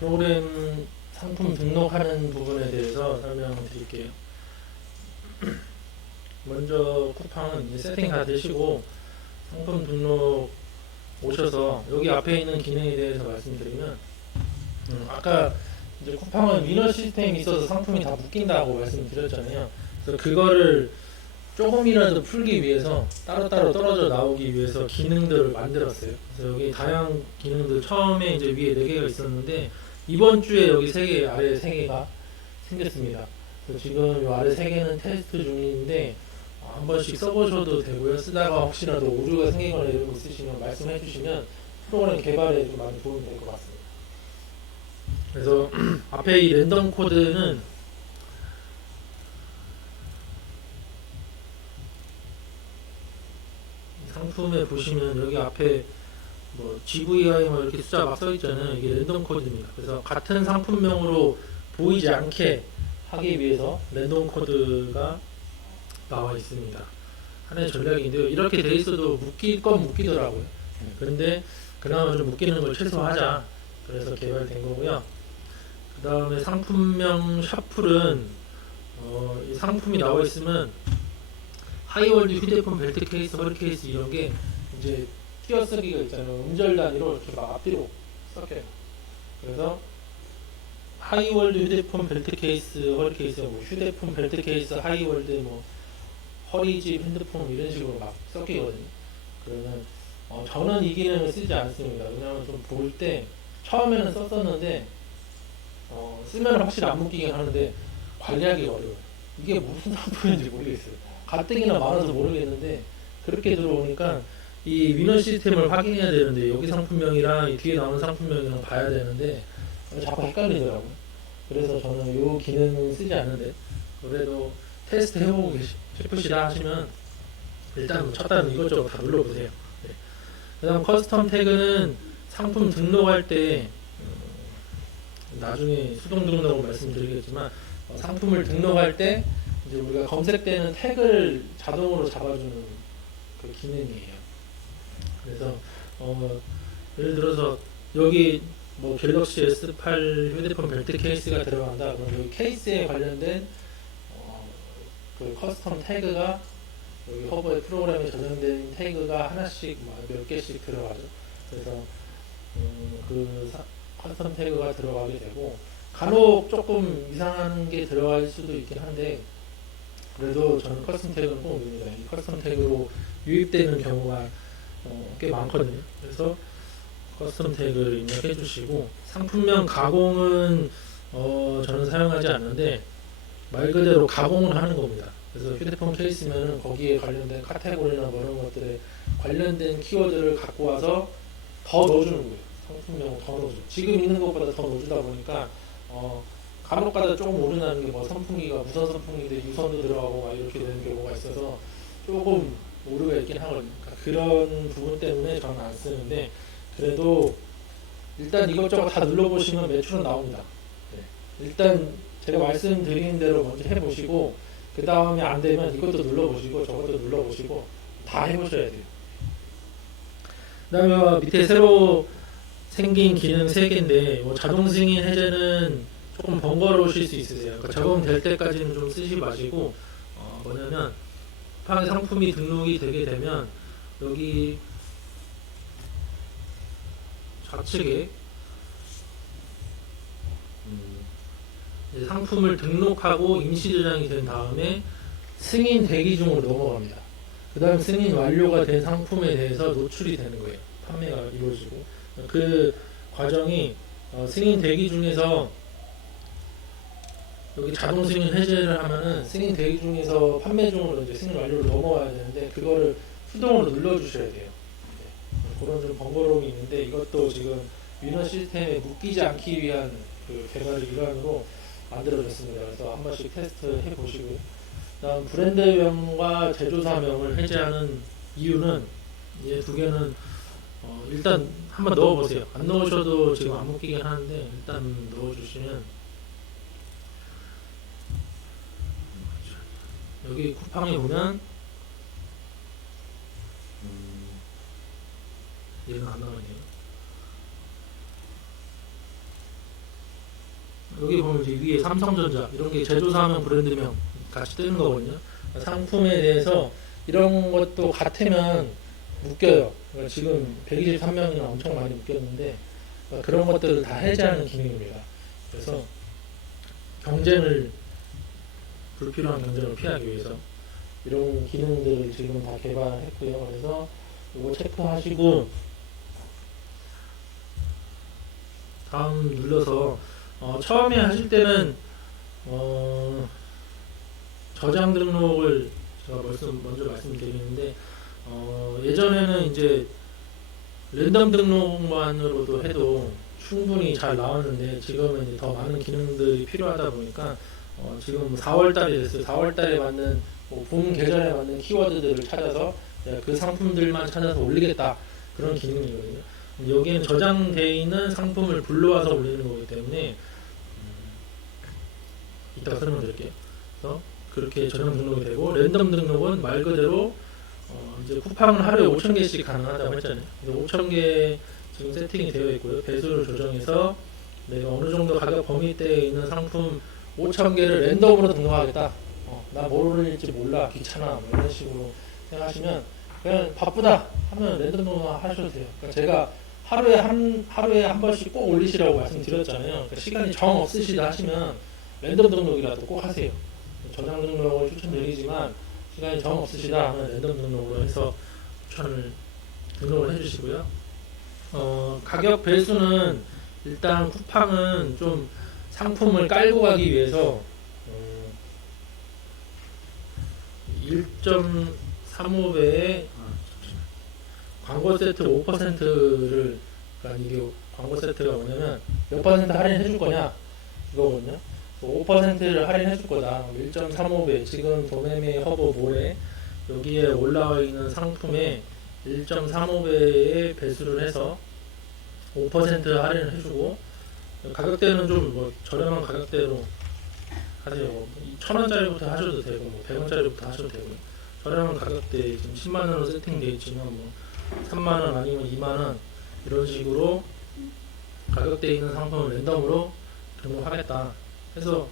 프로그램 상품 등록하는 부분에 대해서 설명을 드릴게요. 먼저 쿠팡은 이제 세팅 다 되시고 상품 등록 오셔서 여기 앞에 있는 기능에 대해서 말씀드리면 아까 이제 쿠팡은 위너 시스템이 있어서 상품이 다 묶인다고 말씀드렸잖아요. 그래서 그거를 조금이라도 풀기 위해서 따로따로 떨어져 나오기 위해서 기능들을 만들었어요. 그래서 여기 다양한 기능들 처음에 이제 위에 4개가 있었는데 이번 주에 여기 3개, 아래 3개가 생겼습니다. 그래서 지금 이 아래 3개는 테스트 중인데 한 번씩 써보셔도 되고요. 쓰다가 혹시라도 오류가 생기거나 이런 거 있으시면 말씀해 주시면 프로그램 개발에 좀 많이 도움이 될 것 같습니다. 그래서 앞에 이 랜덤 코드는 상품에 보시면 여기 앞에 뭐 GVI 뭐 이렇게 숫자 막 써 있잖아요. 이게 랜덤 코드입니다. 그래서 같은 상품명으로 보이지 않게 하기 위해서 랜덤 코드가 나와 있습니다. 하나의 전략인데요. 이렇게 돼 있어도 묶일 건 묶이더라고요. 그런데 그나마 좀 묶이는 걸 최소화하자. 그래서 개발된 거고요. 그 다음에 상품명 샤플은 이 상품이 나와 있으면 하이월드 휴대폰 벨트 케이스, 허리 케이스 이런 게 이제 띄어쓰기가 있잖아요. 음절 단위로 이렇게 막 앞뒤로 섞여요. 그래서 하이월드 휴대폰 벨트 케이스, 허리 케이스, 뭐 휴대폰 벨트 케이스, 하이월드, 뭐 허리집 핸드폰 이런 식으로 막 섞이거든요. 그러면 저는 이 기능을 쓰지 않습니다. 왜냐하면 좀 볼 때 처음에는 썼었는데 쓰면 확실히 안 묶이긴 하는데 관리하기 어려워요. 이게 무슨 상품인지 모르겠어요. 가뜩이나 많아서 모르겠는데 그렇게 들어오니까 이 위너 시스템을 확인해야 되는데 여기 상품명이랑 이 뒤에 나오는 상품명이랑 봐야 되는데 자꾸 헷갈리더라고요. 그래서 저는 이 기능은 쓰지 않는데 그래도 테스트 해보고 싶으시다 하시면 일단 첫 단은 이것저것 다 눌러보세요. 네. 그 다음 커스텀 태그는 상품 등록할 때 나중에 수동 등록을 말씀드리겠지만 상품을 등록할 때 이제 우리가 검색되는 태그를 자동으로 잡아주는 그 기능이에요. 그래서 예를 들어서 여기 뭐 갤럭시 S8 휴대폰 벨트 케이스가 들어간다. 그럼 여기 케이스에 관련된 그 커스텀 태그가 여기 허브의 프로그램에 저장된 태그가 하나씩 몇 개씩 들어가죠. 그래서 그 커스텀 태그가 들어가게 되고 간혹 조금 이상한 게 들어갈 수도 있긴 한데 그래도 저는 커스텀 태그는 꼭 넣습니다. 이 커스텀 태그로 유입되는 경우가 꽤 많거든요. 그래서 커스텀 태그를 입력해 주시고 상품명 가공은 저는 사용하지 않는데 말 그대로 가공을 하는 겁니다. 그래서 휴대폰 케이스면은 거기에 관련된 카테고리나 뭐 이런 것들에 관련된 키워드를 갖고 와서 더 넣어주는 거예요. 상품명을 더 넣어줘. 지금 있는 것보다 더 넣어주다 보니까 간혹가다 조금 오류나는 게 뭐 선풍기가 무선 선풍기인데 유선도 들어가고 막 이렇게 되는 경우가 있어서 조금 오류가 있긴 하거든요. 그러니까 그런 부분 때문에 저는 안 쓰는데 그래도 일단 이것저것 다 눌러보시면 매출은 나옵니다. 네. 일단 제가 말씀드린 대로 먼저 해보시고 그 다음에 안 되면 이것도 눌러보시고 저것도 눌러보시고 다 해보셔야 돼요. 그 다음에 밑에 새로 생긴 기능 3개인데 뭐 자동 승인 해제는 조금 번거로우실 수 있으세요. 그러니까 적용될 때까지는 좀 쓰지 마시고 뭐냐면 쿠팡 상품이 등록이 되게 되면 여기 좌측에 이제 상품을 등록하고 임시 저장이 된 다음에 승인 대기 중으로 넘어갑니다. 그 다음 승인 완료가 된 상품에 대해서 노출이 되는 거예요. 판매가 이루어지고 그 과정이 승인 대기 중에서 여기 자동 승인 해제를 하면은 승인 대기 중에서 판매 중으로 이제 승인 완료로 넘어와야 되는데 그거를 수동으로 눌러주셔야 돼요. 네. 그런 좀 번거로움이 있는데 이것도 지금 위너 시스템에 묶이지 않기 위한 그 개발의 일환으로 만들어졌습니다. 그래서 한 번씩 테스트 해보시고요. 다음 브랜드명과 제조사명을 해제하는 이유는 이 2개는 일단 한번 넣어보세요. 안 넣으셔도 지금 안 묶이긴 하는데 일단 넣어주시면 여기 쿠팡에 보면 얘는 안 나오네요. 여기 보면 이제 위에 삼성전자 이런 게 제조사명 브랜드명 같이 뜨는 거거든요. 상품에 대해서 이런 것도 같으면 묶여요. 그러니까 지금 123명이나 엄청 많이 묶였는데 그런 것들을 다 해제하는 기능입니다. 그래서 불필요한 경쟁을 피하기 위해서 이런 기능들을 지금 다 개발했고요. 그래서 이거 체크하시고 다음 눌러서 처음에 하실 때는 저장 등록을 제가 먼저 말씀드리는데 예전에는 이제 랜덤 등록만으로도 해도 충분히 잘 나왔는데 지금은 이제 더 많은 기능들이 필요하다 보니까 지금 4월달이 됐어요. 4월달에 맞는 봄 계절에 맞는 키워드들을 찾아서 그 상품들만 찾아서 올리겠다 그런 기능이거든요. 여기는 저장되어 있는 상품을 불러와서 올리는 거기 때문에 이따가 설명드릴게요. 그래서 그렇게 저장 등록이 되고 랜덤 등록은 말 그대로 이제 쿠팡은 하루에 5,000개씩 가능하다고 했잖아요. 5,000개 지금 세팅이 되어 있고요. 배수를 조정해서 내가 어느 정도 가격 범위대에 있는 상품 5,000개를 랜덤으로 등록하겠다. 나 뭘 올릴지 몰라, 귀찮아, 뭐 이런 식으로 생각하시면 그냥 바쁘다 하면 랜덤 등록 하셔도 돼요. 그러니까 제가 하루에 한 번씩 꼭 올리시라고 말씀드렸잖아요. 그러니까 시간이 정 없으시다 하시면 랜덤 등록이라도 꼭 하세요. 저장 등록을 추천드리지만 시간이 정 없으시다 하면 랜덤 등록으로 해서 등록을 해주시고요. 가격 배수는 일단 쿠팡은 좀 상품을 깔고 가기 위해서 1.35배의 광고 세트 5%를 그러니까 이게 광고 세트가 뭐냐면 몇 퍼센트 할인해 줄 거냐 이거거든요. 5%를 할인해 줄 거다. 1.35배 지금 도매매 허브 몰에 여기에 올라와 있는 상품에 1.35배의 배수를 해서 5% 할인을 해주고 가격대는 좀 저렴한 가격대로 하세요. 1,000원짜리부터 하셔도 되고 100원짜리부터 하셔도 되고 저렴한 가격대 지금 10만원으로 세팅되어 있지만 3만원 아니면 2만원 이런 식으로 가격대에 있는 상품을 랜덤으로 등록하겠다 해서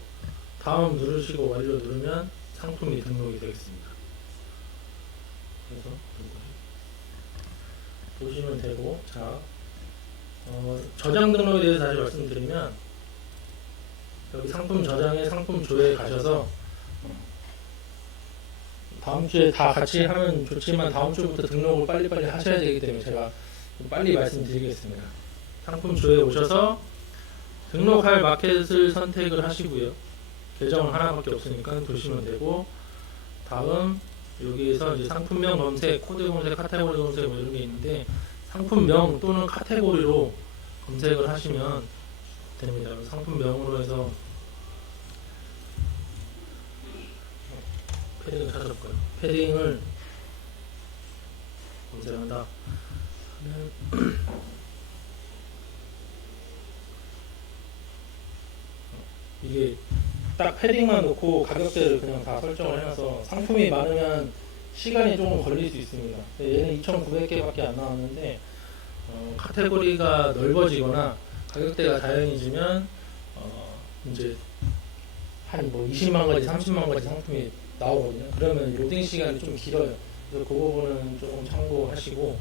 다음 누르시고 완료 누르면 상품이 등록이 되겠습니다. 그래서 보시면 되고 자 저장 등록에 대해서 다시 말씀드리면 여기 상품 저장에 상품 조회에 가셔서 다음 주에 다 같이 하면 좋지만 다음 주부터 등록을 빨리빨리 하셔야 되기 때문에 제가 좀 빨리 말씀드리겠습니다. 상품 조회에 오셔서 등록할 마켓을 선택을 하시고요. 계정은 하나밖에 없으니까 보시면 되고 다음 여기에서 이제 상품명 검색, 코드 검색, 카테고리 검색 뭐 이런 게 있는데 상품명 또는 카테고리로 검색을 하시면 됩니다. 상품명으로 해서 패딩을 찾아볼까요? 패딩을 검색한다 하면 이게 딱 패딩만 놓고 가격대를 그냥 다 설정을 해놔서 상품이 많으면 시간이 조금 걸릴 수 있습니다. 얘는 2,900개밖에 안 나왔는데 카테고리가 넓어지거나 가격대가 다양해지면 이제 한 20만 가지, 30만 가지 상품이 나오거든요. 그러면 로딩 시간이 좀 길어요. 그래서 그 부분은 조금 참고하시고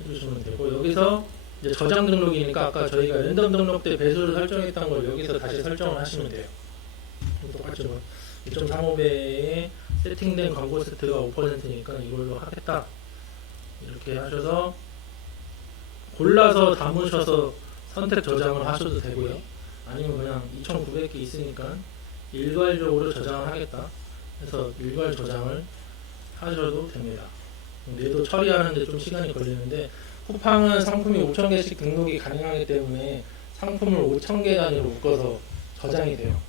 해주시면 되고 여기서 이제 저장 등록이니까 아까 저희가 랜덤 등록 때 배수를 설정했던 걸 여기서 다시 설정을 하시면 돼요. 똑같죠. 1.35배에 세팅된 광고 세트가 5%니까 이걸로 하겠다. 이렇게 하셔서 골라서 담으셔서 선택 저장을 하셔도 되고요. 아니면 그냥 2,900개 있으니까 일괄적으로 저장을 하겠다 해서 일괄 저장을 하셔도 됩니다. 얘도 처리하는데 좀 시간이 걸리는데 쿠팡은 상품이 5,000개씩 등록이 가능하기 때문에 상품을 5,000개 단위로 묶어서 저장이 돼요.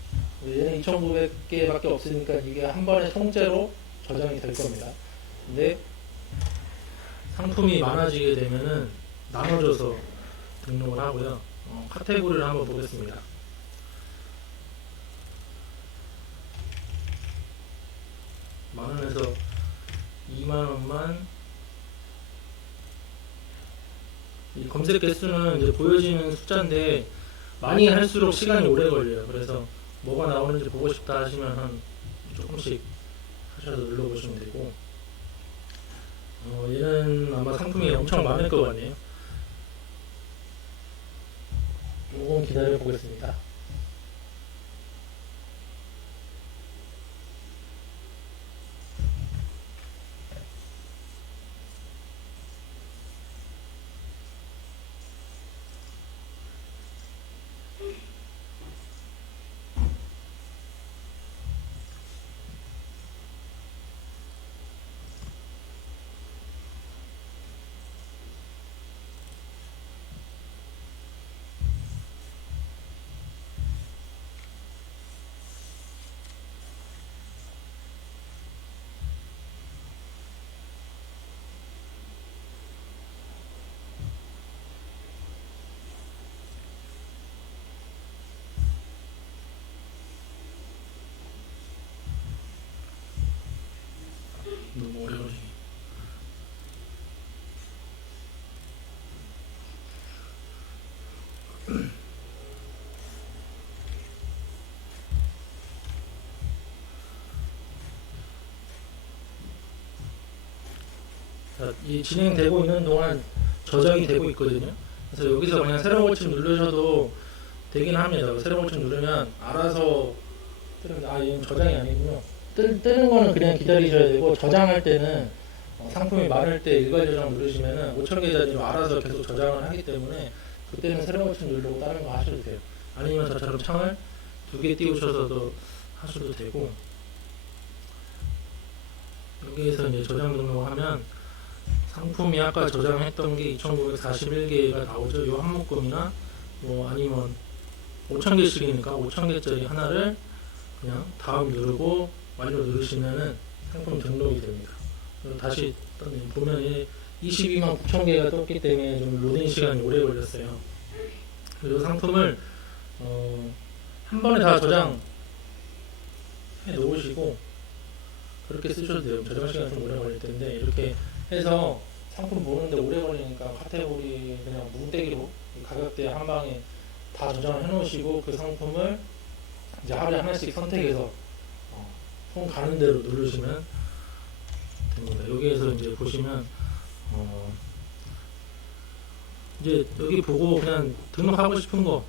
얘는 2,900개밖에 없으니까 이게 한 번에 통째로 저장이 될 겁니다. 근데 상품이 많아지게 되면은 나눠져서 등록을 하고요. 카테고리를 한번 보겠습니다. 만원에서 2만원만 이 검색 개수는 이제 보여지는 숫자인데 많이 할수록 시간이 오래 걸려요. 그래서 뭐가 나오는지 보고 싶다 하시면 한 조금씩 하셔서 눌러보시면 되고, 얘는 아마 상품이 엄청 많을 것 같네요. 조금 기다려 보겠습니다. 너무 오래 걸리네. 자, 이 진행되고 있는 동안 저장이 되고 있거든요. 그래서 여기서 그냥 새로운 고침 누르셔도 되긴 합니다. 새로운 고침 누르면 알아서 이건 저장이 아니군요. 뜨는 거는 그냥 기다리셔야 되고, 저장할 때는 상품이 많을 때 일괄 저장 누르시면은 5,000개짜리 알아서 계속 저장을 하기 때문에 그때는 새로운 고침 누르고 다른 거 하셔도 돼요. 아니면 저처럼 창을 2개 띄우셔서도 하셔도 되고, 여기에서 이제 저장 등록하면 상품이 아까 저장했던 게 2,941개가 나오죠. 이 한 묶음이나 뭐 아니면 5,000개씩이니까 5,000개짜리 하나를 그냥 다음 누르고 완료 누르시면은 상품 등록이 됩니다. 다시 보면 22만 9천 개가 떴기 때문에 좀 로딩 시간이 오래 걸렸어요. 그리고 상품을 한 번에 다 저장해 놓으시고 그렇게 쓰셔도 돼요. 저장 시간 좀 오래 걸릴 텐데, 이렇게 해서 상품 보는데 오래 걸리니까 카테고리 그냥 뭉떼기로 가격대 한 방에 다 저장을 해 놓으시고 그 상품을 이제 하루에 하나씩 선택해서 손 가는 대로 누르시면 됩니다. 여기에서 이제 보시면 이제 여기 보고 그냥 등록하고 싶은 거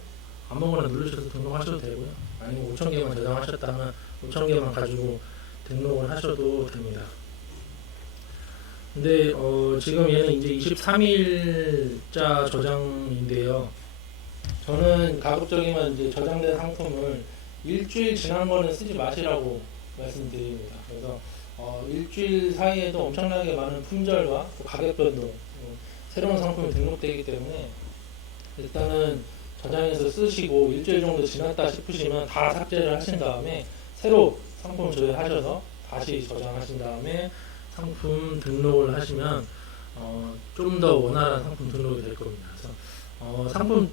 아무거나 누르셔서 등록하셔도 되고요. 아니면 5,000개만 저장하셨다면 5,000개만 가지고 등록을 하셔도 됩니다. 근데 지금 얘는 이제 23일자 저장인데요. 저는 가급적이면 이제 저장된 상품을 일주일 지난 거는 쓰지 마시라고 말씀드립니다. 그래서 일주일 사이에도 엄청나게 많은 품절과 가격 변동, 새로운 상품이 등록되기 때문에 일단은 저장해서 쓰시고 일주일 정도 지났다 싶으시면 다 삭제를 하신 다음에 새로 상품 조회하셔서 다시 저장하신 다음에 상품 등록을 하시면 좀 더 원활한 상품 등록이 될 겁니다. 그래서 상품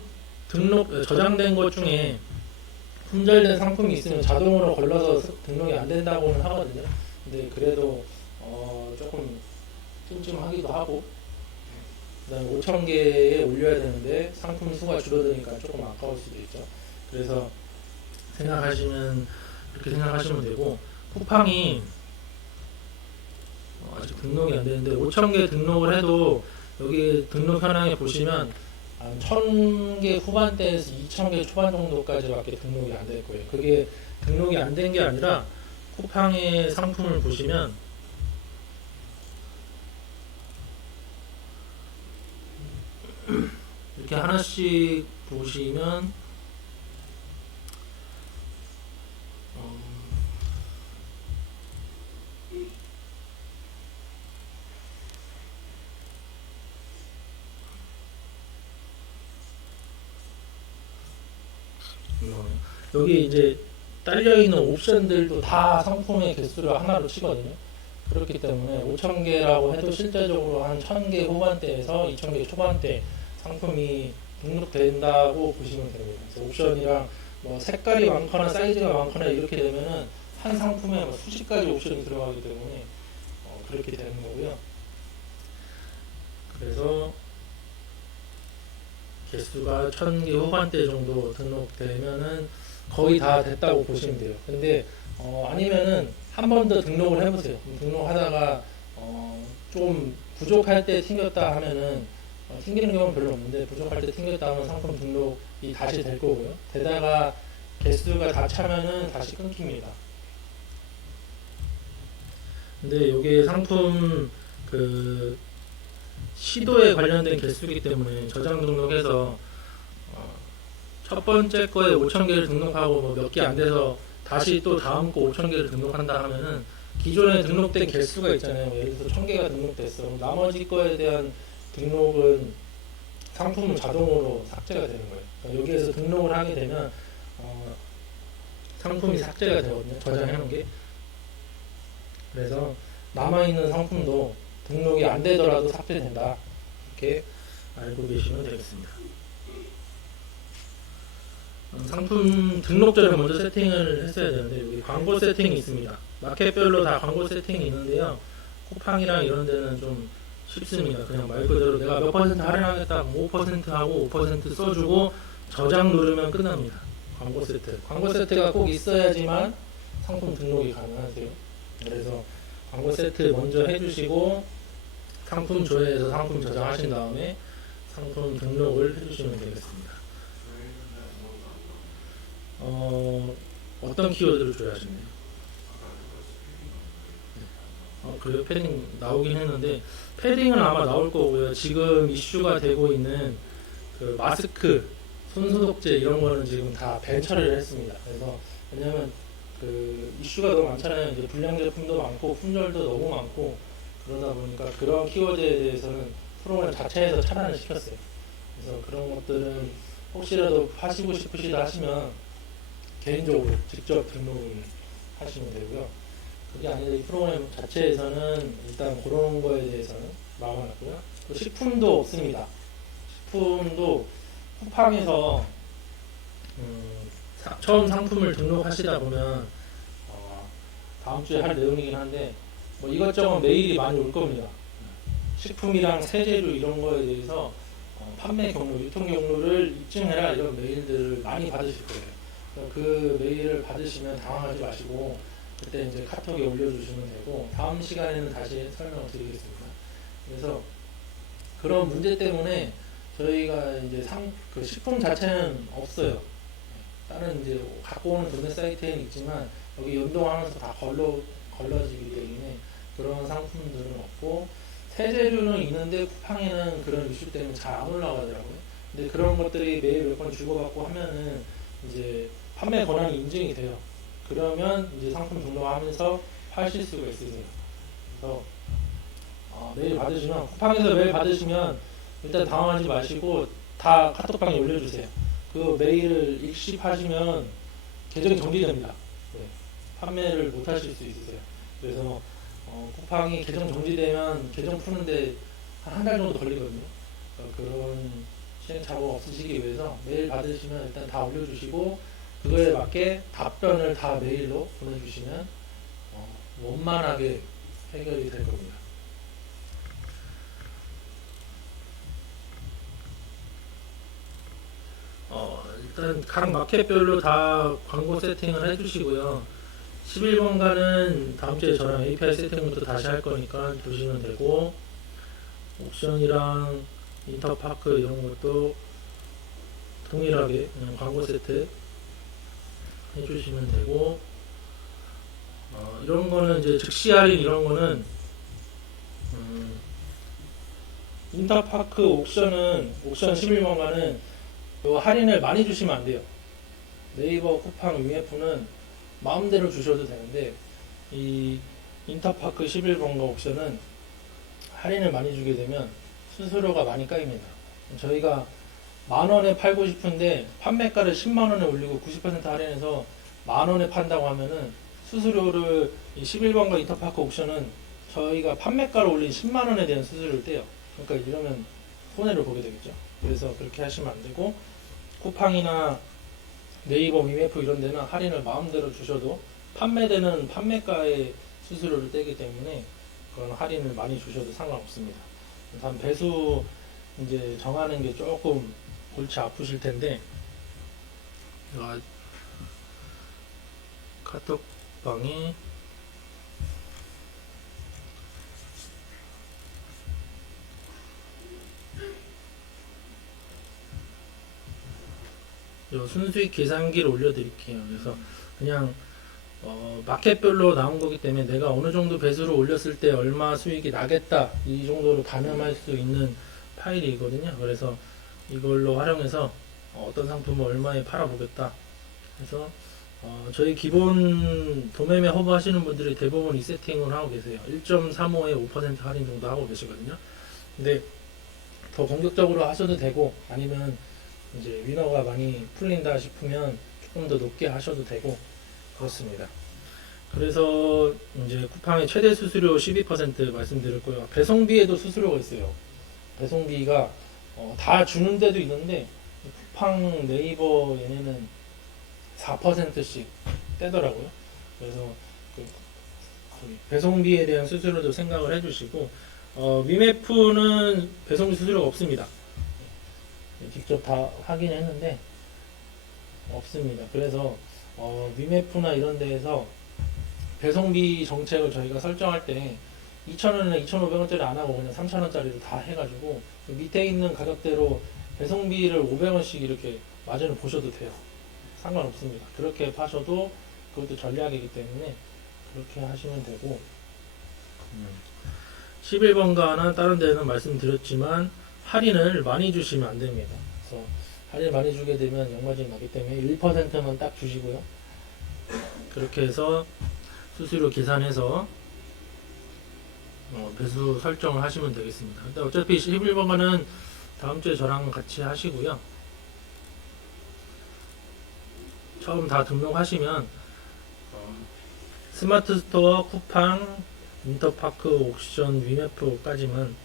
등록 저장된 것 중에 품절된 상품이 있으면 자동으로 걸러서 등록이 안 된다고는 하거든요. 근데 그래도 조금 찜찜하기도 하고, 그다음에 5,000개에 올려야 되는데 상품 수가 줄어드니까 조금 아까울 수도 있죠. 그래서 이렇게 생각하시면 되고, 쿠팡이 아직 등록이 안 되는데 5,000개 등록을 해도 여기 등록 현황에 보시면 한 1,000개 후반대에서 2,000개 초반 정도까지밖에 등록이 안 될 거예요. 그게 등록이 안 된 게 아니라 쿠팡의 상품을 보시면 이렇게 하나씩 보시면 여기 이제 딸려있는 옵션들도 다 상품의 개수를 하나로 치거든요. 그렇기 때문에 5,000개라고 해도 실제적으로 한 1,000개 후반대에서 2,000개 초반대 상품이 등록된다고 보시면 됩니다. 그래서 옵션이랑 뭐 색깔이 많거나 사이즈가 많거나 이렇게 되면은 한 상품에 뭐 수십 가지 옵션이 들어가기 때문에 그렇게 되는 거고요. 그래서 개수가 1000개 후반대 정도 등록되면은 거의 다 됐다고 보시면 돼요. 근데 아니면은 한 번 더 등록을 해보세요. 등록하다가 좀 부족할 때 튕겼다 하면은 튕기는 경우는 별로 없는데 부족할 때 튕겼다 하면 상품 등록이 다시 될 거고요. 되다가 개수가 다 차면은 다시 끊깁니다. 근데 이게 상품 그 시도에 관련된 개수이기 때문에 저장 등록해서 첫 번째 거에 5,000개를 등록하고 뭐 몇 개 안 돼서 다시 또 다음 거 5,000개를 등록한다 하면은 기존에 등록된 개수가 있잖아요. 예를 들어서 1,000개가 등록됐어. 나머지 거에 대한 등록은 상품은 자동으로 삭제가 되는 거예요. 그러니까 여기에서 등록을 하게 되면 상품이 삭제가 되거든요. 저장해 놓은 게. 그래서 남아있는 상품도 등록이 안 되더라도 삭제된다. 이렇게 알고 계시면 되겠습니다. 상품 등록 전에 먼저 세팅을 했어야 되는데 여기 광고 세팅이 있습니다. 마켓별로 다 광고 세팅이 있는데요. 쿠팡이랑 이런 데는 좀 쉽습니다. 그냥 말 그대로 내가 몇 퍼센트 할인하겠다 5% 하고 5% 써주고 저장 누르면 끝납니다. 광고 세트. 광고 세트가 꼭 있어야지만 상품 등록이 가능하세요. 그래서 광고 세트 먼저 해주시고 상품 조회해서 상품 저장하신 다음에 상품 등록을 해주시면 되겠습니다. 어떤 키워드를 줘야 하시나요? 그래요? 패딩 나오긴 했는데 패딩은 아마 나올 거고요. 지금 이슈가 되고 있는 그 마스크, 손소독제 이런 거는 지금 다 밴 처리를 했습니다. 그래서 왜냐면 그 이슈가 너무 많잖아요. 이제 불량 제품도 많고 품절도 너무 많고 그러다 보니까 그런 키워드에 대해서는 프로그램 자체에서 차단을 시켰어요. 그래서 그런 것들은 혹시라도 하시고 싶으시다 하시면 개인적으로 직접 등록을 하시면 되고요. 그게 아니라 이 프로그램 자체에서는 일단 그런 거에 대해서는 막아놨고요. 또 식품도 없습니다. 식품도 쿠팡에서 처음 상품을 등록하시다 보면 다음 주에 할 내용이긴 한데 뭐 이것저것 메일이 많이 올 겁니다. 식품이랑 세제류 이런 거에 대해서 판매 경로, 유통 경로를 입증해라 이런 메일들을 많이 받으실 거예요. 그 메일을 받으시면 당황하지 마시고 그때 이제 카톡에 올려주시면 되고 다음 시간에는 다시 설명을 드리겠습니다. 그래서 그런 문제 때문에 저희가 이제 그 식품 자체는 없어요. 다른 이제 갖고 오는 도매 사이트에는 있지만 여기 연동하면서 다 걸러지기 때문에 그런 상품들은 없고 세제류는 있는데 쿠팡에는 그런 이슈 때문에 잘 안 올라가더라고요. 근데 그런 것들이 매일 몇 번 주고받고 하면은 이제 판매 권한이 인증이 돼요. 그러면 이제 상품 등록하면서 파실 수가 있으세요. 그래서 메일 받으시면 쿠팡에서 메일 받으시면 일단 당황하지 마시고 다 카톡방에 올려주세요. 그 메일을 익십하시면 계정이 정지됩니다. 네. 판매를 못 하실 수 있으세요. 그래서 쿠팡이 계정 정지되면 계정 푸는데 한 달 정도 걸리거든요. 그런 시행착오가 없으시기 위해서 메일 받으시면 일단 다 올려주시고 그거에 맞게 답변을 다 메일로 보내주시면 원만하게 해결이 될 겁니다. 일단 각 마켓별로 다 광고 세팅을 해주시고요. 11번가는 다음 주에 저랑 API 세팅부터 다시 할 거니까 보시면 되고 옵션이랑 인터파크 이런 것도 동일하게 그냥 광고 세트 해주시면 되고 이런 거는 이제 즉시 할인 이런 거는 인터파크 옵션 11번가는 요 할인을 많이 주시면 안 돼요. 네이버, 쿠팡, UF는 마음대로 주셔도 되는데 이 인터파크 11번가 옵션은 할인을 많이 주게 되면 수수료가 많이 까입니다. 저희가 만원에 팔고 싶은데 판매가를 10만원에 올리고 90% 할인해서 만원에 판다고 하면은 수수료를 이 11번가 인터파크 옵션은 저희가 판매가를 올린 10만원에 대한 수수료를 떼요. 그러니까 이러면 손해를 보게 되겠죠. 그래서 그렇게 하시면 안 되고 쿠팡이나 네이버, 위메프 이런 데는 할인을 마음대로 주셔도 판매되는 판매가의 수수료를 떼기 때문에 그런 할인을 많이 주셔도 상관없습니다. 단 배수 이제 정하는 게 조금 골치 아프실 텐데, 카톡방에 요 순수익 계산기를 올려드릴게요. 그래서 그냥 마켓별로 나온 거기 때문에 내가 어느 정도 배수를 올렸을 때 얼마 수익이 나겠다 이 정도로 가늠할 수 있는 파일이거든요. 그래서 이걸로 활용해서 어떤 상품을 얼마에 팔아보겠다. 그래서 저희 기본 도매매 허브 하시는 분들이 대부분 이 세팅을 하고 계세요. 1.35에 5% 할인 정도 하고 계시거든요. 근데 더 공격적으로 하셔도 되고, 아니면 이제 위너가 많이 풀린다 싶으면 조금 더 높게 하셔도 되고 그렇습니다. 그래서 이제 쿠팡의 최대 수수료 12% 말씀드렸고요. 배송비에도 수수료가 있어요. 배송비가 다 주는 데도 있는데 쿠팡, 네이버 얘네는 4%씩 떼더라고요. 그래서 그 배송비에 대한 수수료도 생각을 해주시고, 위메프는 배송비 수수료가 없습니다. 직접 다 확인했는데 없습니다. 그래서 위메프나 이런 데에서 배송비 정책을 저희가 설정할 때 2,000원이나 2,500원짜리 안 하고 그냥 3,000원짜리로 다 해가지고 그 밑에 있는 가격대로 배송비를 500원씩 이렇게 마진을 보셔도 돼요. 상관없습니다. 그렇게 파셔도 그것도 전략이기 때문에 그렇게 하시면 되고, 11번가나 다른 데는 말씀드렸지만 할인을 많이 주시면 안 됩니다. 그래서 할인 많이 주게 되면 역마진이 나기 때문에 1%만 딱 주시고요. 그렇게 해서 수수료 계산해서 배수 설정을 하시면 되겠습니다. 근데 어차피 11번가는 다음 주에 저랑 같이 하시고요. 처음 다 등록하시면 스마트 스토어, 쿠팡, 인터파크, 옥션, 위메프까지만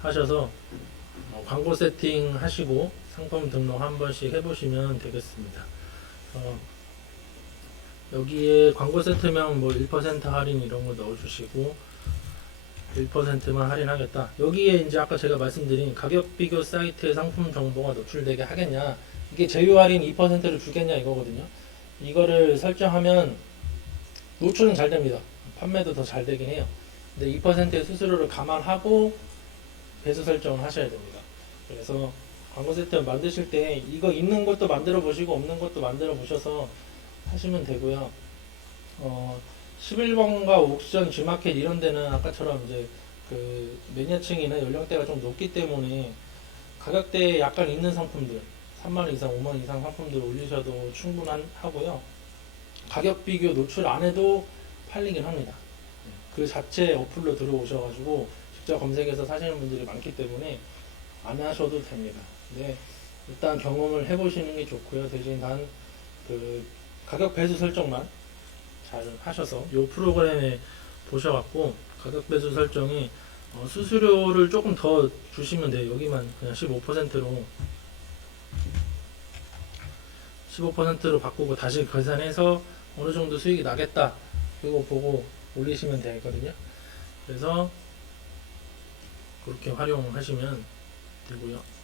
하셔서 광고 세팅 하시고 상품 등록 한 번씩 해보시면 되겠습니다. 여기에 광고 세트명 뭐 1% 할인 이런 거 넣어주시고 1%만 할인하겠다. 여기에 이제 아까 제가 말씀드린 가격 비교 사이트의 상품 정보가 노출되게 하겠냐, 이게 제휴 할인 2%를 주겠냐 이거거든요. 이거를 설정하면 노출은 잘 됩니다. 판매도 더 잘 되긴 해요. 근데 2%의 수수료를 감안하고 배수 설정을 하셔야 됩니다. 그래서 광고 세트 만드실 때 이거 있는 것도 만들어 보시고 없는 것도 만들어 보셔서 하시면 되고요. 11번가 옥션, G마켓 이런 데는 아까처럼 이제 그 매니아층이나 연령대가 좀 높기 때문에 가격대에 약간 있는 상품들 3만원 이상, 5만원 이상 상품들 올리셔도 충분하고요. 가격 비교 노출 안 해도 팔리긴 합니다. 그 자체 어플로 들어오셔가지고 직접 검색해서 사시는 분들이 많기 때문에 안 하셔도 됩니다. 네, 일단 경험을 해보시는 게 좋고요. 대신 단 그 가격 배수 설정만 잘 하셔서 이 프로그램에 보셔갖고 가격 배수 설정이 수수료를 조금 더 주시면 돼요. 여기만 그냥 15%로 바꾸고 다시 계산해서 어느 정도 수익이 나겠다 그거 보고 올리시면 되거든요. 그래서 그렇게 활용하시면 되고요.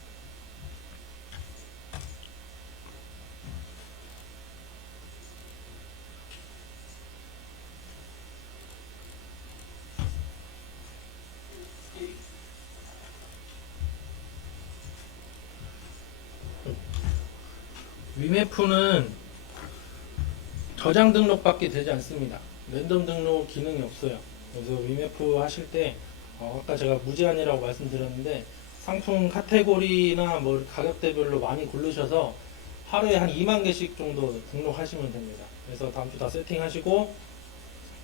위메프는 저장 등록밖에 되지 않습니다. 랜덤 등록 기능이 없어요. 그래서 위메프 하실 때 아까 제가 무제한이라고 말씀드렸는데 상품 카테고리나 뭐 가격대별로 많이 고르셔서 하루에 한 2만 개씩 정도 등록하시면 됩니다. 그래서 다음 주 다 세팅하시고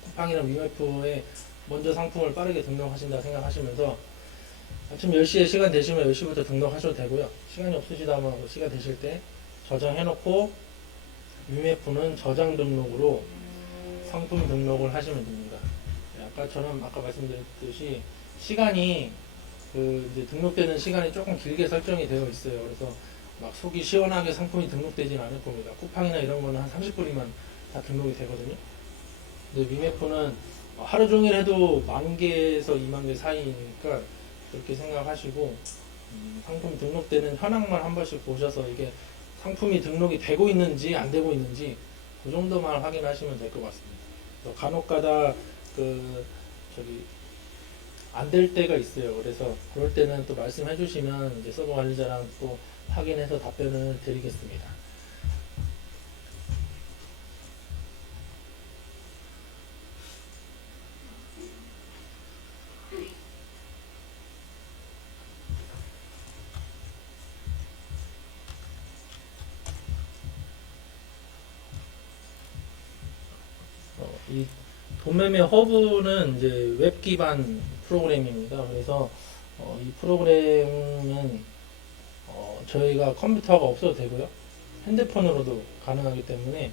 쿠팡이랑 위메프에 먼저 상품을 빠르게 등록하신다 생각하시면서 아침 10시에 시간 되시면 10시부터 등록하셔도 되고요. 시간이 없으시다면 시간 되실 때 저장해놓고 위메프는 저장 등록으로 상품 등록을 하시면 됩니다. 아까처럼 아까 말씀드렸듯이 시간이 이제 등록되는 시간이 조금 길게 설정이 되어 있어요. 그래서 막 속이 시원하게 상품이 등록되지는 않을 겁니다. 쿠팡이나 이런 거는 한 30분이면 다 등록이 되거든요. 근데 위메프는 하루 종일 해도 10,000개에서 20,000개 사이니까 그렇게 생각하시고 상품 등록되는 현황만 한 번씩 보셔서 이게 상품이 등록이 되고 있는지 안 되고 있는지 그 정도만 확인하시면 될 것 같습니다. 간혹가다 그 저기 안 될 때가 있어요. 그래서 그럴 때는 또 말씀해 주시면 이제 서버 관리자랑 또 확인해서 답변을 드리겠습니다. 이 도매매 허브는 이제 웹 기반 프로그램입니다. 그래서 이 프로그램은 저희가 컴퓨터가 없어도 되고요. 핸드폰으로도 가능하기 때문에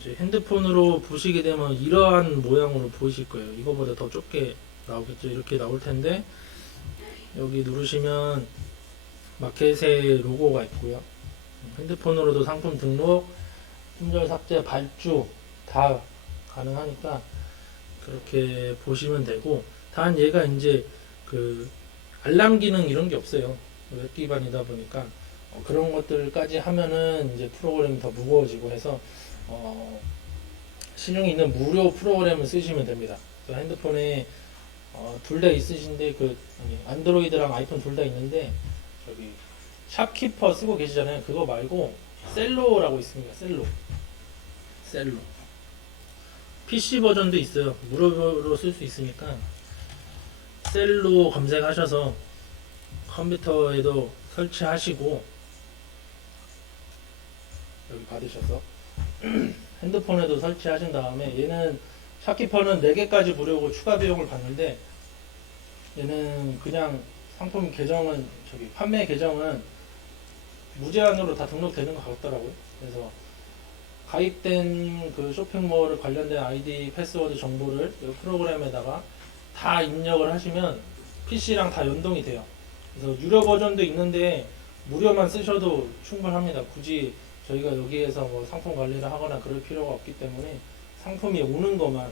이제 핸드폰으로 보시게 되면 이러한 모양으로 보이실 거예요. 이거보다 더 좁게 나오겠죠. 이렇게 나올 텐데 여기 누르시면 마켓의 로고가 있고요. 핸드폰으로도 상품 등록, 품절 삭제, 발주 다 가능하니까 그렇게 보시면 되고, 단 얘가 이제 그 알람 기능 이런 게 없어요. 웹 기반이다 보니까 그런 것들까지 하면은 이제 프로그램이 더 무거워지고 해서 신용이 있는 무료 프로그램을 쓰시면 됩니다. 핸드폰에 둘 다 있으신데 안드로이드랑 아이폰 둘 다 있는데 저기 샵키퍼 쓰고 계시잖아요. 그거 말고 셀로라고 있습니다. 셀로 PC 버전도 있어요. 무료로 쓸 수 있으니까 셀로 검색하셔서 컴퓨터에도 설치하시고 여기 받으셔서 핸드폰에도 설치하신 다음에, 얘는 샵키퍼는 4개까지 무료고 추가 비용을 받는데 얘는 그냥 상품 계정은 판매 계정은 무제한으로 다 등록되는 것 같더라고요. 그래서 가입된 그 쇼핑몰 관련된 아이디, 패스워드 정보를 이 프로그램에다가 다 입력을 하시면 PC랑 다 연동이 돼요. 그래서 유료 버전도 있는데 무료만 쓰셔도 충분합니다. 굳이 저희가 여기에서 뭐 상품 관리를 하거나 그럴 필요가 없기 때문에 상품이 오는 것만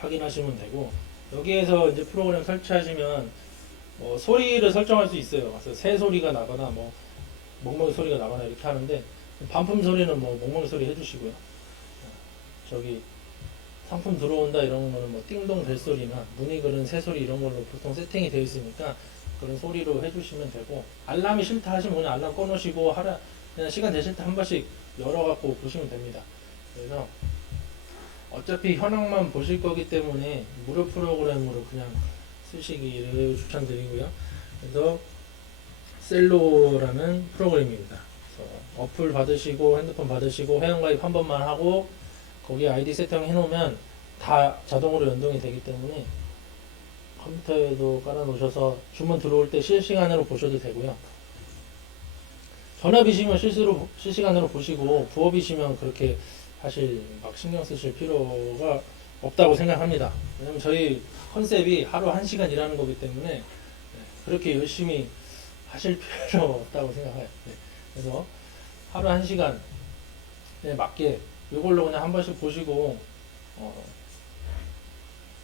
확인하시면 되고, 여기에서 이제 프로그램 설치하시면 소리를 설정할 수 있어요. 그래서 새 소리가 나거나 뭐 멍멍이 소리가 나거나 이렇게 하는데, 반품 소리는 뭐 멍멍이 소리 해주시고요. 저기 상품 들어온다 이런 거는 뭐 띵동 벨 소리나 문이 그는 새 소리 이런 걸로 보통 세팅이 되어 있으니까 그런 소리로 해주시면 되고, 알람이 싫다 하시면 그냥 알람 꺼놓으시고 그냥 시간 되실 때 한 번씩 열어갖고 보시면 됩니다. 그래서 어차피 현황만 보실 거기 때문에 무료 프로그램으로 그냥 쓰시기를 추천드리고요. 그래서 셀로라는 프로그램입니다. 그래서 어플 받으시고 핸드폰 받으시고 회원가입 한 번만 하고 거기에 아이디 세팅 해놓으면 다 자동으로 연동이 되기 때문에 컴퓨터에도 깔아 놓으셔서 주문 들어올 때 실시간으로 보셔도 되고요. 전업이시면 실시간으로 보시고, 부업이시면 그렇게 사실 막 신경 쓰실 필요가 없다고 생각합니다. 왜냐면 저희 컨셉이 하루 1시간 일하는 거기 때문에 그렇게 열심히 하실 필요 없다고 생각해요. 그래서 하루 1시간에 맞게 이걸로 그냥 한 번씩 보시고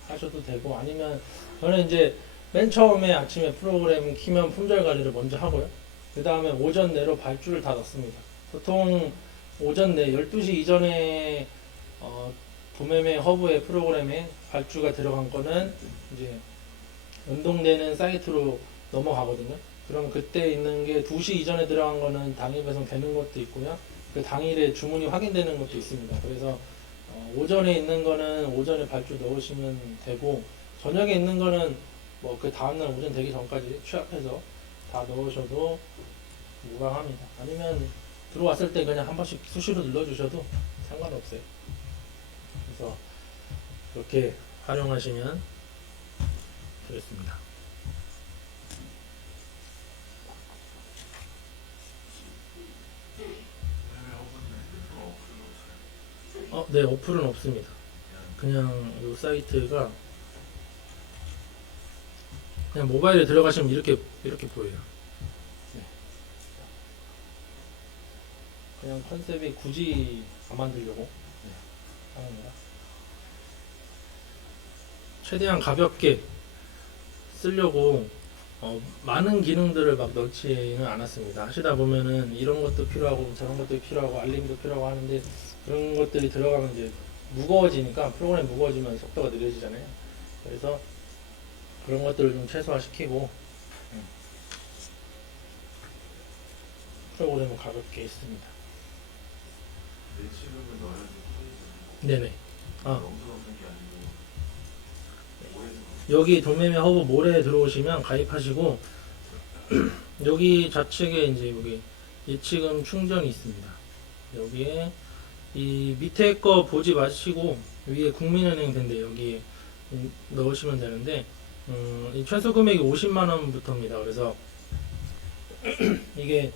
하셔도 되고, 아니면 저는 이제 맨 처음에 아침에 프로그램 키면 품절 관리를 먼저 하고요. 그 다음에 오전 내로 발주를 다 넣습니다. 보통 오전 내 12시 이전에 도매매 허브의 프로그램에 발주가 들어간 거는 이제 연동되는 사이트로 넘어가거든요. 그럼 그때 있는 게 2시 이전에 들어간 거는 당일 배송 되는 것도 있고요. 그 당일에 주문이 확인되는 것도 있습니다. 그래서 오전에 있는 거는 오전에 발주 넣으시면 되고, 저녁에 있는 거는 뭐 그 다음날 오전 되기 전까지 취합해서 다 넣으셔도 무방합니다. 아니면 들어왔을 때 그냥 한 번씩 수시로 눌러주셔도 상관없어요. 그래서 그렇게 활용하시면 되겠습니다. 네, 어플은 없습니다. 그냥 이 사이트가 그냥 모바일에 들어가시면 이렇게 보여요. 네. 그냥 컨셉이 굳이 안 만들려고 하는 거라. 최대한 가볍게 쓰려고 많은 기능들을 막 넣지는 않았습니다. 하시다 보면은 이런 것도 필요하고 저런 것도 필요하고 알림도 필요하고 하는데 그런 것들이 들어가면 이제 무거워지니까 프로그램 무거워지면 속도가 느려지잖아요. 그래서 그런 것들을 좀 최소화시키고 프로그램을 가볍게 했습니다. 예치금을 넣어야지 네네. 아, 영수없는 게 아니고 오해서 여기 도매매 허브 몰에 들어오시면 가입하시고 여기 좌측에 이제 여기 예치금 충전이 있습니다. 여기에 이 밑에 거 보지 마시고 위에 국민은행 된대 여기에 넣으시면 되는데 이 최소 금액이 50만 원부터입니다. 그래서 이게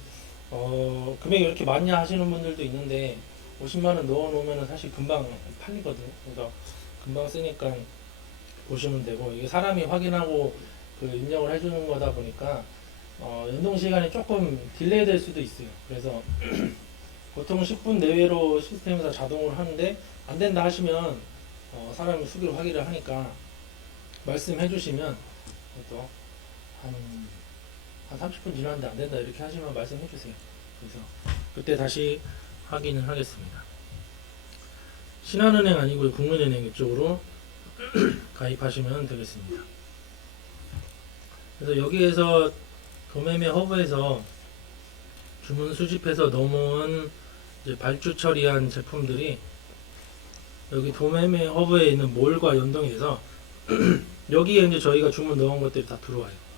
금액이 이렇게 많냐 하시는 분들도 있는데 50만 원 넣어 놓으면 사실 금방 팔리거든요. 그래서 금방 쓰니까 보시면 되고 이게 사람이 확인하고 그 입력을 해주는 거다 보니까 연동 시간이 조금 딜레이 될 수도 있어요. 그래서 보통 10분 내외로 시스템에서 자동으로 하는데 안 된다 하시면 사람이 수기로 확인을 하니까 말씀해 주시면 또 한 30분 지났는데 안 된다 이렇게 하시면 말씀해 주세요. 그래서 그때 다시 확인을 하겠습니다. 신한은행 아니고 국민은행 이쪽으로 가입하시면 되겠습니다. 그래서 여기에서 도매매 허브에서 주문 수집해서 넘어온 이제 발주 처리한 제품들이 여기 도매매 허브에 있는 몰과 연동이 돼서 여기에 이제 저희가 주문 넣은 것들이 다 들어와요.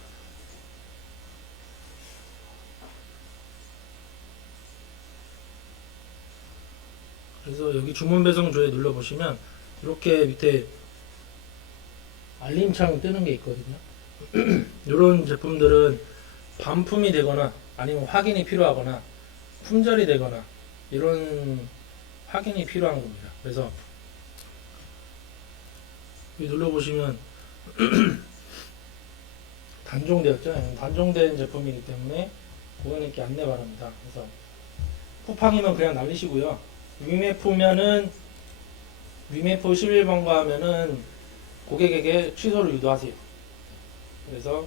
그래서 여기 주문 배송조에 눌러보시면 이렇게 밑에 알림창 뜨는 게 있거든요. 이런 제품들은 반품이 되거나 아니면 확인이 필요하거나 품절이 되거나 이런 확인이 필요한 겁니다. 그래서 여기 눌러보시면 단종되었죠. 단종된 제품이기 때문에 고객님께 안내 바랍니다. 그래서 쿠팡이면 그냥 날리시고요. 위메프면은 위메프 11번가 하면은 고객에게 취소를 유도하세요. 그래서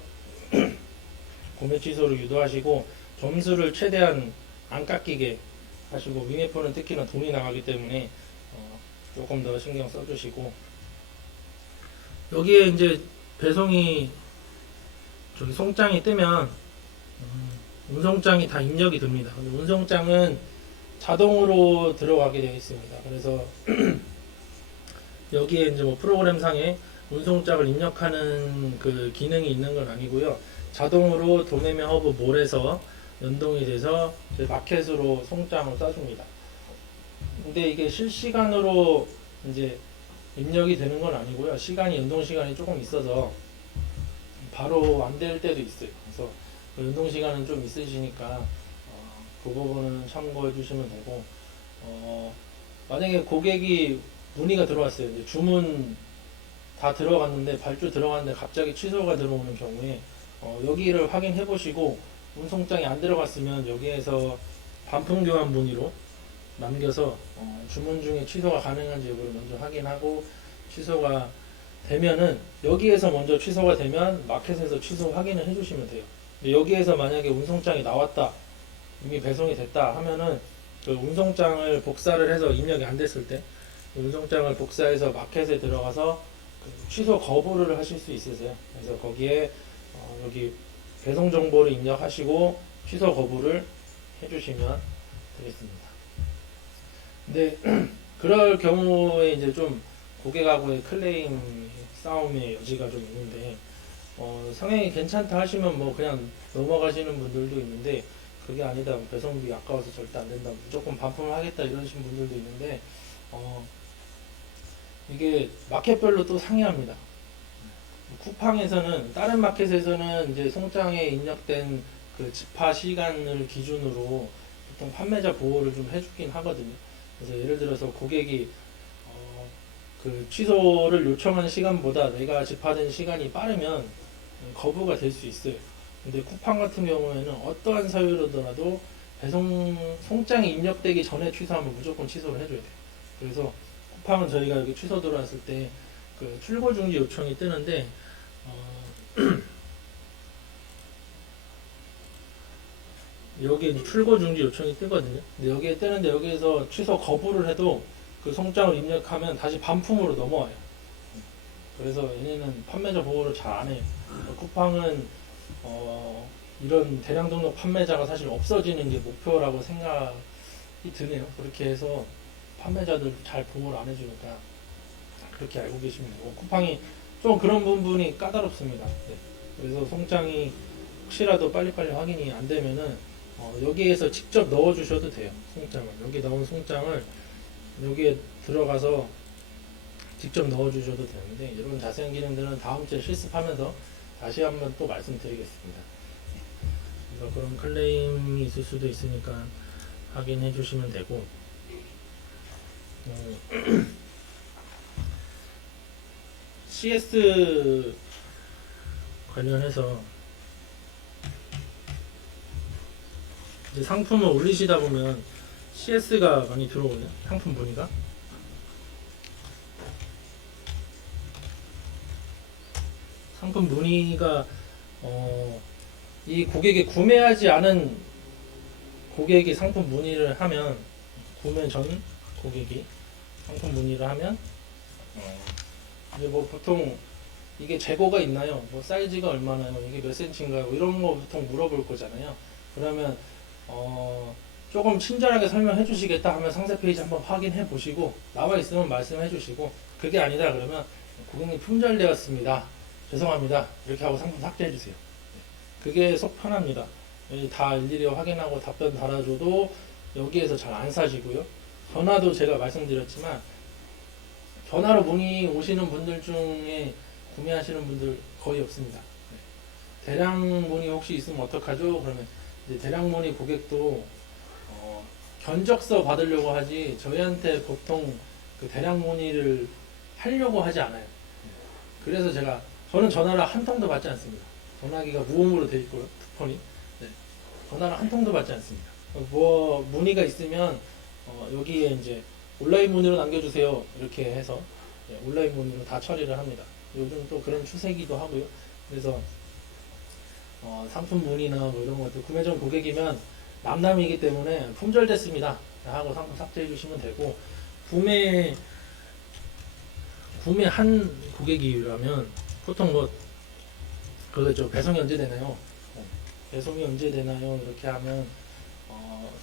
구매 취소를 유도하시고 점수를 최대한 안 깎이게 하시고 위메프는 특히나 돈이 나가기 때문에 조금 더 신경 써주시고 여기에 이제 배송이 저기 송장이 뜨면 운송장이 다 입력이 됩니다. 근데 운송장은 자동으로 들어가게 되어 있습니다. 그래서 여기에 이제 뭐 프로그램 상에 운송장을 입력하는 그 기능이 있는 건 아니고요. 자동으로 도매매 허브 몰에서 연동이 돼서 마켓으로 송장을 쏴줍니다. 근데 이게 실시간으로 이제 입력이 되는 건 아니고요. 시간이 연동 시간이 조금 있어서 바로 안 될 때도 있어요. 그래서 그 연동 시간은 좀 있으시니까 그 부분은 참고해 주시면 되고 만약에 고객이 문의가 들어왔어요. 이제 주문 다 들어갔는데 발주 들어갔는데 갑자기 취소가 들어오는 경우에 여기를 확인해 보시고 운송장이 안 들어갔으면 여기에서 반품 교환 문의로 남겨서 주문 중에 취소가 가능한지 여부를 먼저 확인하고 취소가 되면은 여기에서 먼저 취소가 되면 마켓에서 취소 확인을 해주시면 돼요. 근데 여기에서 만약에 운송장이 나왔다 이미 배송이 됐다 하면은 그 운송장을 복사를 해서 입력이 안 됐을 때 운송장을 복사해서 마켓에 들어가서 그 취소 거부를 하실 수 있으세요. 그래서 거기에 여기 배송 정보를 입력하시고 취소 거부를 해주시면 되겠습니다. 근데 그럴 경우에 이제 좀 고객하고의 클레임 싸움의 여지가 좀 있는데 상황이 괜찮다 하시면 뭐 그냥 넘어가시는 분들도 있는데 그게 아니다 배송비 아까워서 절대 안 된다 무조건 반품을 하겠다 이러신 분들도 있는데 이게 마켓별로 또 상이합니다. 쿠팡에서는 다른 마켓에서는 이제 송장에 입력된 그 집화 시간을 기준으로 보통 판매자 보호를 좀 해주긴 하거든요. 그래서 예를 들어서 고객이 그 취소를 요청하는 시간보다 내가 집화된 시간이 빠르면 거부가 될 수 있어요. 근데 쿠팡 같은 경우에는 어떠한 사유로더라도 배송 송장이 입력되기 전에 취소하면 무조건 취소를 해줘야 돼요. 그래서 쿠팡은 저희가 여기 취소 들어왔을 때 그 출고 중지 요청이 뜨는데 여기에 이제 출고 중지 요청이 뜨거든요. 근데 여기에 뜨는데 여기에서 취소 거부를 해도 그 송장을 입력하면 다시 반품으로 넘어와요. 그래서 얘네는 판매자 보호를 잘 안 해요. 쿠팡은 이런 대량 등록 판매자가 사실 없어지는 게 목표라고 생각이 드네요. 그렇게 해서 판매자들 잘 보호를 안 해주니까 그렇게 알고 계시면 되고, 쿠팡이 좀 그런 부분이 까다롭습니다. 네. 그래서 송장이 혹시라도 빨리빨리 확인이 안 되면은 여기에서 직접 넣어주셔도 돼요. 송장을 여기 넣은 송장을 여기에 들어가서 직접 넣어주셔도 되는데, 이런 자세한 기능들은 다음 주에 실습하면서 다시 한번 또 말씀드리겠습니다. 그래서 그런 클레임이 있을 수도 있으니까 확인해 주시면 되고, CS 관련해서 이제 상품을 올리시다 보면 CS가 많이 들어오거든요. 상품 문의가. 상품 문의가 이 고객이 구매하지 않은 고객이 상품 문의를 하면, 구매 전 고객이 상품 문의를 하면 이제 뭐 보통 이게 재고가 있나요? 뭐 사이즈가 얼마나요? 이게 몇 센치인가요? 이런 거 보통 물어볼 거잖아요. 그러면 조금 친절하게 설명해 주시겠다 하면 상세 페이지 한번 확인해 보시고, 나와 있으면 말씀해 주시고, 그게 아니다 그러면 고객님 품절되었습니다, 죄송합니다, 이렇게 하고 상품 삭제해 주세요. 그게 속 편합니다. 다 일일이 확인하고 답변 달아줘도 여기에서 잘 안 사시고요. 전화도 제가 말씀드렸지만 전화로 문의 오시는 분들 중에 구매하시는 분들 거의 없습니다. 대량 문의 혹시 있으면 어떡하죠? 그러면 이제 대량 문의 고객도 견적서 받으려고 하지 저희한테 보통 그 대량 문의를 하려고 하지 않아요. 그래서 저는 전화를 한 통도 받지 않습니다. 전화기가 무음으로 돼 있고요, 폰이. 네. 전화를 한 통도 받지 않습니다. 뭐 문의가 있으면 여기에 이제 온라인 문의로 남겨주세요, 이렇게 해서 온라인 문의로 다 처리를 합니다. 요즘 또 그런 추세기도 하고요. 그래서 상품 문의나 뭐 이런 것들, 구매 전 고객이면 남남이기 때문에 품절됐습니다 하고 상품 삭제해 주시면 되고, 구매한 고객이라면 보통 뭐 그거죠, 배송이 언제 되나요? 배송이 언제 되나요? 이렇게 하면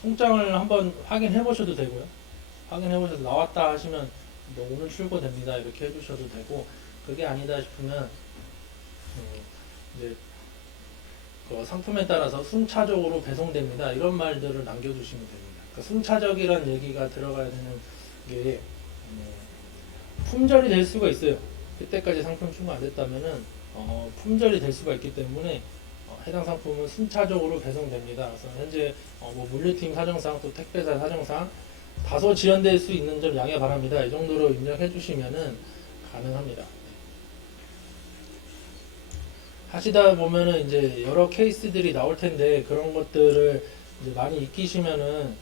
송장을 한번 확인해 보셔도 되고요. 확인해 보셔서 나왔다 하시면 뭐 오늘 출고됩니다 이렇게 해주셔도 되고, 그게 아니다 싶으면 이제 그 상품에 따라서 순차적으로 배송됩니다 이런 말들을 남겨주시면 됩니다. 그러니까 순차적이라는 얘기가 들어가야 되는 게 품절이 될 수가 있어요. 그때까지 상품 출고 안 됐다면은 품절이 될 수가 있기 때문에 해당 상품은 순차적으로 배송됩니다. 그래서 현재 뭐 물류팀 사정상 또 택배사 사정상 다소 지연될 수 있는 점 양해 바랍니다, 이 정도로 입력해 주시면은 가능합니다. 하시다 보면은 이제 여러 케이스들이 나올 텐데, 그런 것들을 이제 많이 익히시면은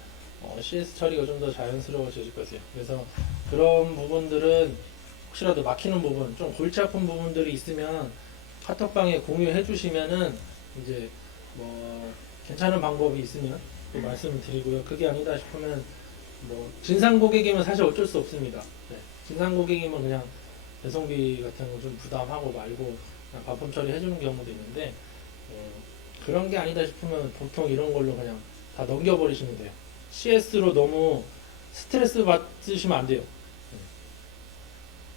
CS 처리가 좀 더 자연스러워질 것이에요. 그래서 그런 부분들은 혹시라도 막히는 부분, 좀 골치 아픈 부분들이 있으면 카톡방에 공유해 주시면은 이제 뭐 괜찮은 방법이 있으면 또 말씀을 드리고요. 그게 아니다 싶으면 뭐 진상 고객이면 사실 어쩔 수 없습니다. 네. 진상 고객이면 그냥 배송비 같은 거 좀 부담하고 말고 그냥 반품 처리해 주는 경우도 있는데, 그런 게 아니다 싶으면 보통 이런 걸로 그냥 다 넘겨버리시면 돼요. CS로 너무 스트레스 받으시면 안 돼요.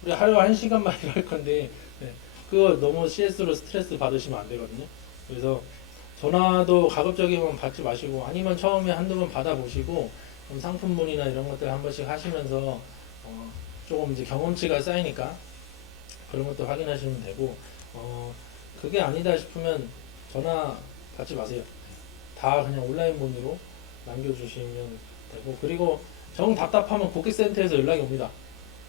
우리 하루 1시간만 일할 건데 그거 너무 CS로 스트레스 받으시면 안 되거든요. 그래서 전화도 가급적이면 받지 마시고, 아니면 처음에 한두 번 받아보시고 그럼 상품문이나 이런 것들 한 번씩 하시면서 조금 이제 경험치가 쌓이니까 그런 것도 확인하시면 되고, 그게 아니다 싶으면 전화 받지 마세요. 다 그냥 온라인 문의로 남겨주시면 되고, 그리고 정 답답하면 고객센터에서 연락이 옵니다.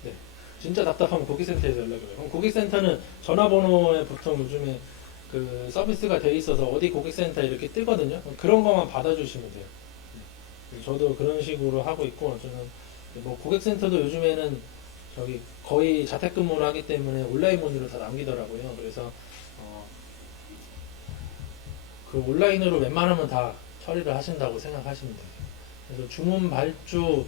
네. 진짜 답답하면 고객센터에서 연락이 와요. 그럼 고객센터는 전화번호에 보통 요즘에 그 서비스가 돼 있어서 어디 고객센터 이렇게 뜨거든요. 그런 것만 받아주시면 돼요. 저도 그런 식으로 하고 있고, 저는 뭐 고객센터도 요즘에는 저기 거의 자택근무를 하기 때문에 온라인 문의로 다 남기더라고요. 그래서 그 온라인으로 웬만하면 다 처리를 하신다고 생각하시면 돼요. 그래서 주문 발주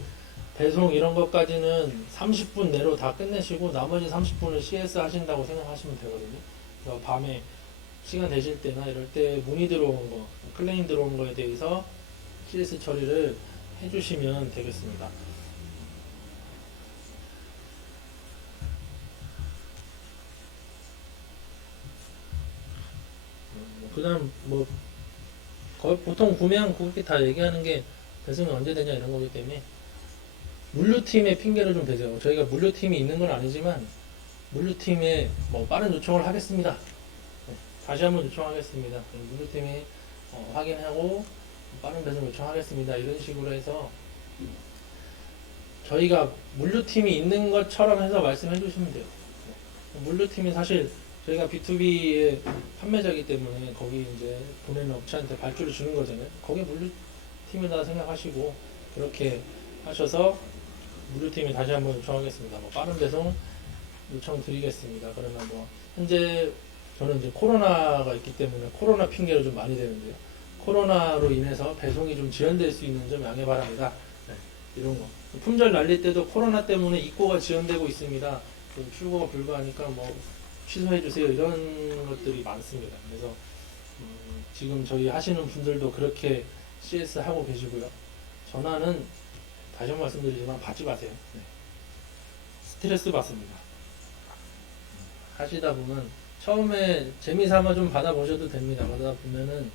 배송 이런 것까지는 30분 내로 다 끝내시고 나머지 30분을 CS 하신다고 생각하시면 되거든요. 그래서 밤에 시간 되실 때나 이럴 때 문의 들어온 거, 클레임 들어온 거에 대해서 CS 처리를 해주시면 되겠습니다. 그 다음 뭐 거의 보통 구매한 고객이 다 얘기하는 게 배송이 언제 되냐 이런 거기 때문에 물류팀의 핑계를 좀 대세요. 저희가 물류팀이 있는 건 아니지만 물류팀에 뭐 빠른 요청을 하겠습니다. 네, 다시 한번 요청하겠습니다. 물류팀이 확인하고 빠른 배송 요청하겠습니다. 이런 식으로 해서 저희가 물류팀이 있는 것처럼 해서 말씀해 주시면 돼요. 물류팀이 사실 저희가 B2B의 판매자이기 때문에 거기 이제 보내는 업체한테 발주를 주는 거잖아요. 거기 물류팀이다 생각하시고 그렇게 하셔서 물류팀이 다시 한번 요청하겠습니다. 뭐 빠른 배송 요청 드리겠습니다. 그러면 뭐 현재 저는 이제 코로나가 있기 때문에 코로나 핑계로 좀 많이 되는데요. 코로나로 인해서 배송이 좀 지연될 수 있는 점 양해 바랍니다. 네, 이런 거. 품절 날릴 때도 코로나 때문에 입고가 지연되고 있습니다. 출고가 불가하니까 뭐 취소해 주세요. 이런 것들이 많습니다. 그래서 지금 저희 하시는 분들도 그렇게 CS 하고 계시고요. 전화는 다시 한번 말씀드리지만 받지 마세요. 네. 스트레스 받습니다. 하시다 보면 처음에 재미삼아 좀 받아보셔도 됩니다. 받아 보면은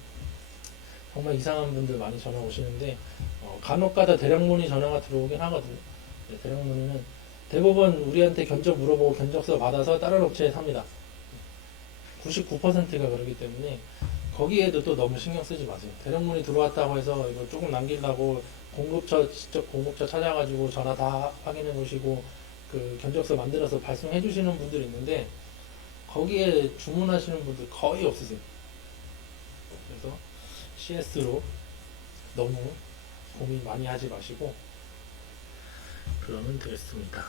정말 이상한 분들 많이 전화 오시는데 간혹가다 대량문의 전화가 들어오긴 하거든요. 네, 대량문의는 대부분 우리한테 견적 물어보고 견적서 받아서 다른 업체에 삽니다. 99%가 그러기 때문에 거기에도 또 너무 신경 쓰지 마세요. 대량문의 들어왔다고 해서 이거 조금 남기려고 직접 공급처 찾아가지고 전화 다 확인해 보시고 그 견적서 만들어서 발송해 주시는 분들이 있는데 거기에 주문하시는 분들 거의 없으세요. 그래서 CS로 너무 고민 많이 하지 마시고 그러면 되겠습니다.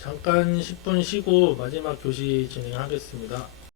잠깐 10분 쉬고 마지막 교시 진행하겠습니다.